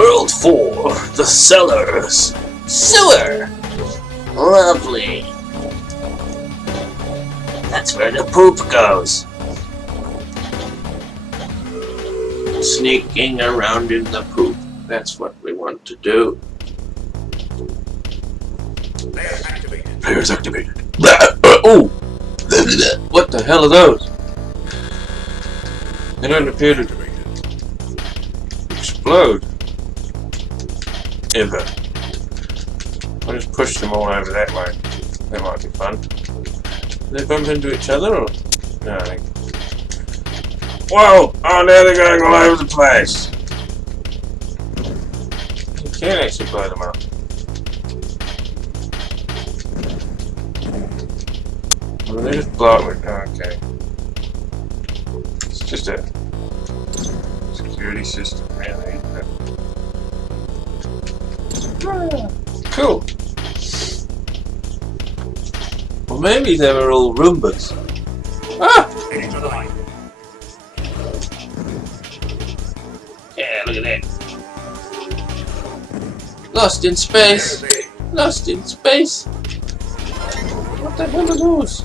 World 4, the cellars. Sewer. Lovely. That's where the poop goes. Sneaking around in the poop. That's what we want to do. Players activated. Players activated. Oh! What the hell are those? They don't appear to explode. Ever. I'll just push them all over that way. That might be fun. Do they bump into each other or? No, I think. Whoa! Oh, now they're going all over the place. You can actually blow them up. Well, they just blow it. Oh, okay. It's just a security system, really. Cool. Well, maybe they were all Roombas. Ah! Yeah, look at that. Lost in space. Lost in space. What the hell are those?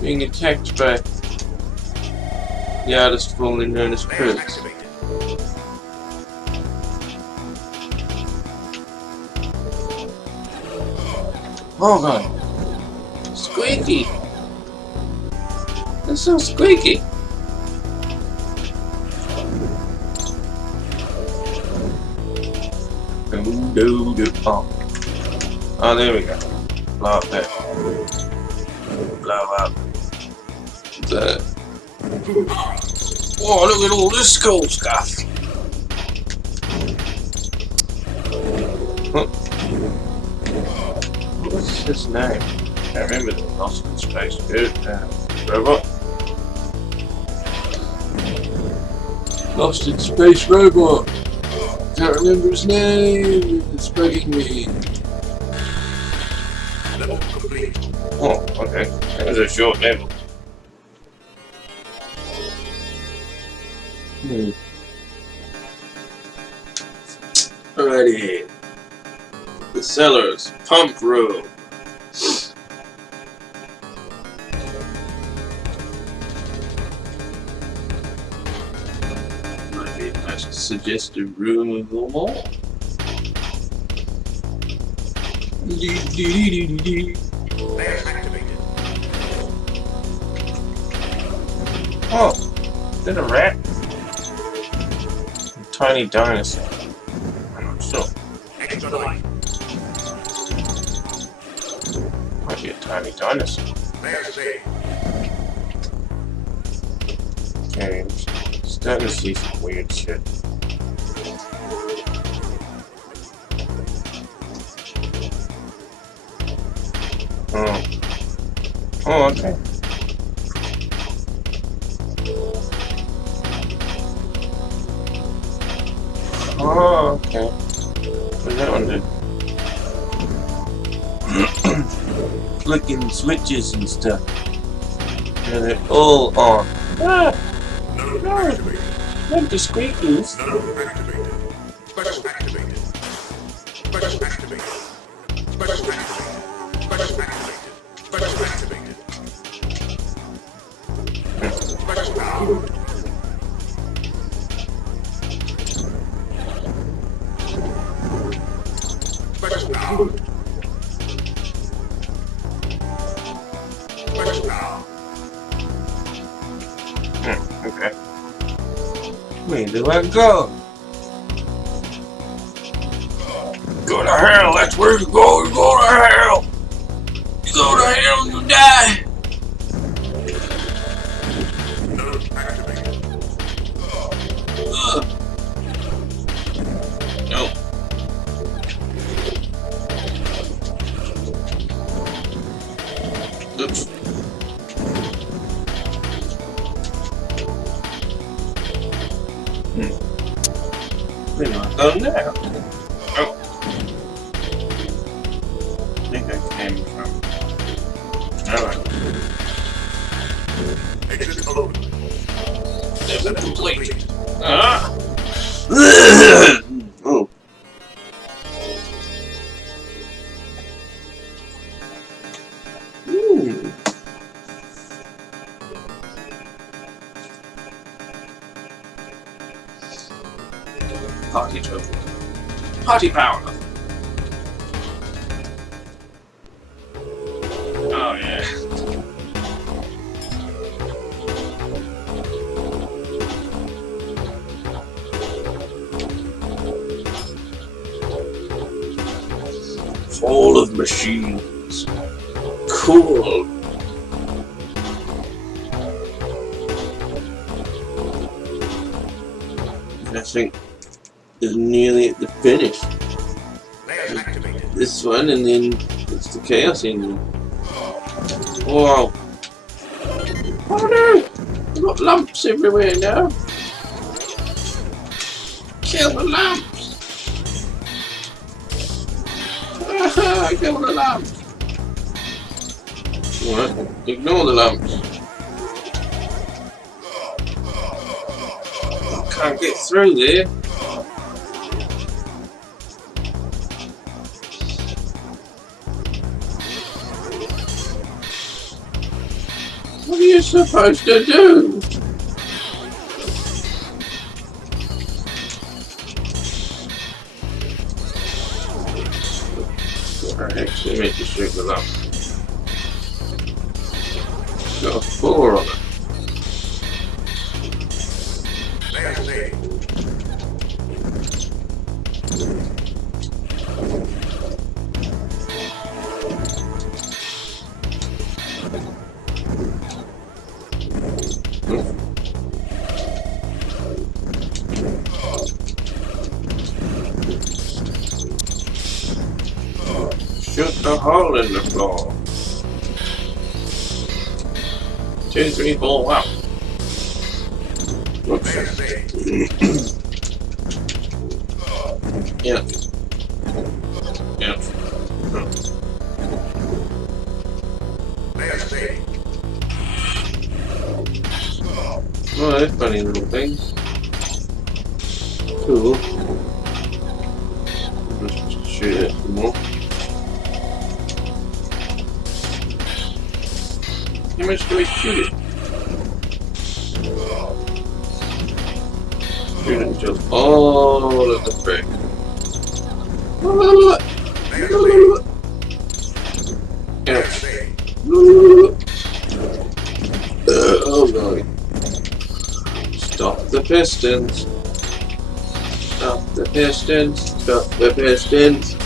Being attacked by the artist formerly known as Chris. Oh god. Squeaky. That's so squeaky. Oh, there we go. Blow up there. Blow up. There. Oh, look at all this cool stuff. What's his name? I can't remember the Lost in Space robot. Lost in Space robot. Can't remember his name. It's bugging me. Level complete. Oh, okay. That was a short level. Alrighty. The cellars. Pump room. Might be a nice suggested room of them all. Players activated. Oh, is that a rat? A tiny dinosaur. I'm not sure. Extra life. Might be a tiny dinosaur. Players saved. Okay, I'm starting to see some weird shit. Oh. Oh, okay. Oh, okay. What that one did? Flicking switches and stuff. Yeah, they're all on. Ah! Node No! activated. Not the squeakies. Node activated. Special activated. Special activated. Special activated. Special activated. Special activated. Special out. Special out. Special out. Okay. Where do I go? Go to hell, that's where you go. You go to hell. You go to hell and you die. Node activated. No. Oops. Where do I go now? Oh. I think I came from. Alright. Exit open. Level complete. Ah! Oh. Party total. Party power. Oh yeah. Fall of machines. Cool. I think is nearly at the finish. This one, and then it's the chaos engine. Wow. Oh no! I've got lumps everywhere now. Kill the lumps! Kill the lumps! Alright, ignore the lumps. Can't get through there. What are you supposed to do? What the heck's they meant to shoot the lump? Got a 4 on it. Shoot the hole in the floor. 2, 3, 4, wow. Whoops. Yeah. Yeah. Oh, they're funny little things. Cool. Just shoot it some more. How much do we shoot it? Shoot it until all of the frick. Oh god. Stop the pistons. Stop the pistons. Stop the pistons.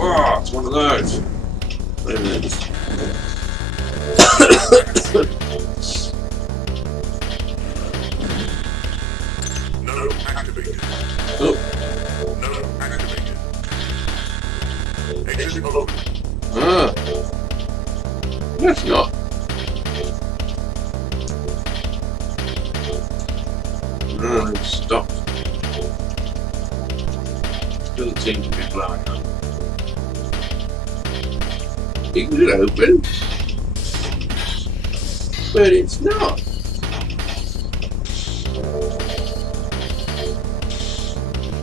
Oh, it's one of those. Wait a minute. No activated. Oh. No activated. Exit below. Ah. That's not. No, it's stopped. Doesn't seem to be blowing up. It could open, but it's not.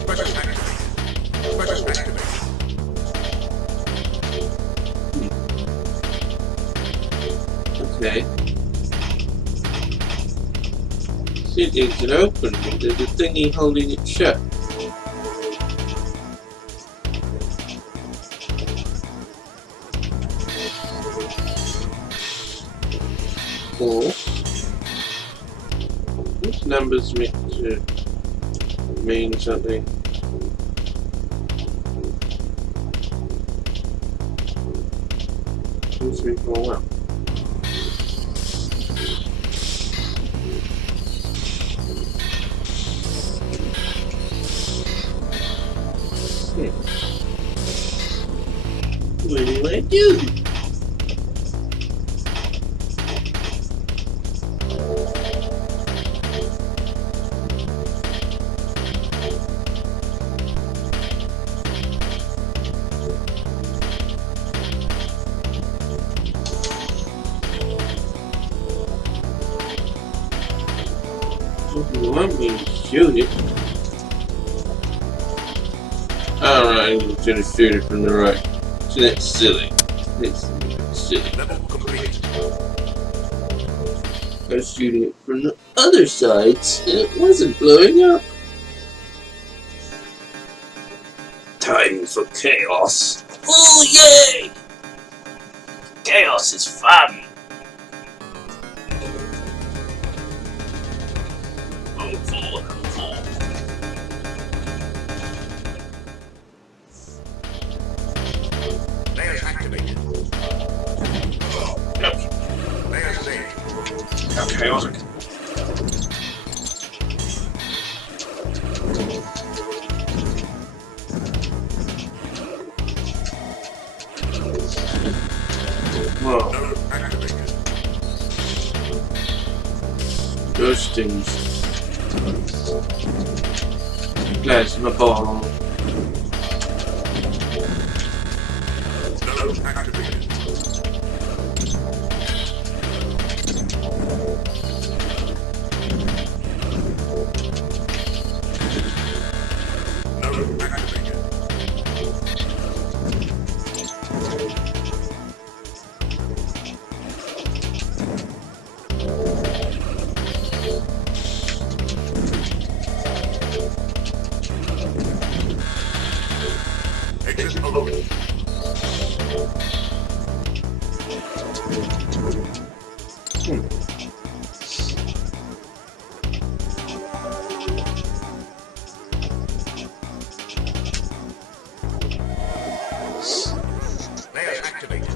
Special activated. Special activated. Okay. See, it can open, but there's a thingy holding it shut. Or this number's meant to mean something. Two, three, four, one. What do I do? You want me to shoot it? Alright, I'm gonna shoot it from the right. So that's silly. That's silly. Level complete. I was shooting it from the other side, and it wasn't blowing up. Time for chaos. Oh yay! Chaos is fun. Oh, cool. Layers activated. Okay. Layers saved. How chaotic. Whoa. Node activated. Those things. That's my ball. Node activated. Node activated. Exit open. Layers activated.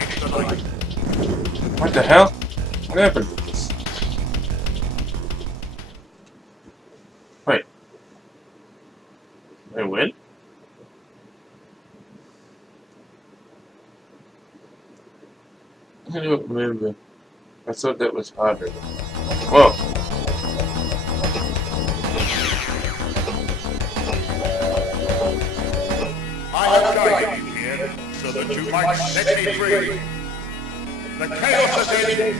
Extra light. What the hell? What happened with this? Wait. I win? I don't remember. I thought that was harder. Whoa. I have guided you here so that you might set me free. The chaos has ended.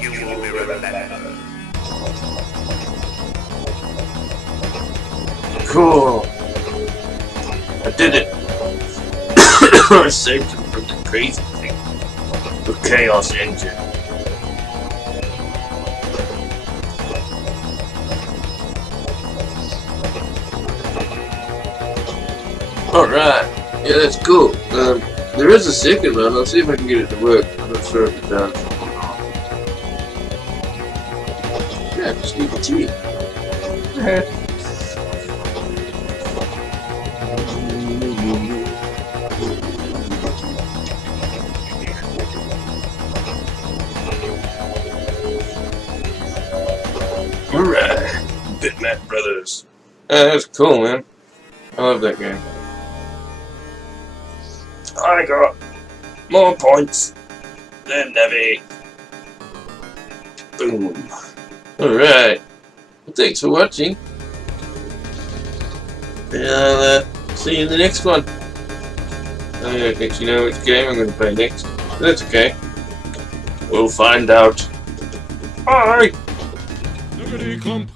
You will be remembered. Cool. I did it. I saved him from the crazy thing. The Chaos Engine. Alright. Yeah, that's cool. There is a second one. I'll see if I can get it to work. I'm not sure if it does. Yeah, just need the tea. Alright. Bitmap Brothers. That's cool, man. I love that game. I got more points than Nevi. Boom. Alright. Well, thanks for watching. And I'll see you in the next one. I don't actually know which game I'm going to play next. But that's okay. We'll find out. Bye! NuggetyClump.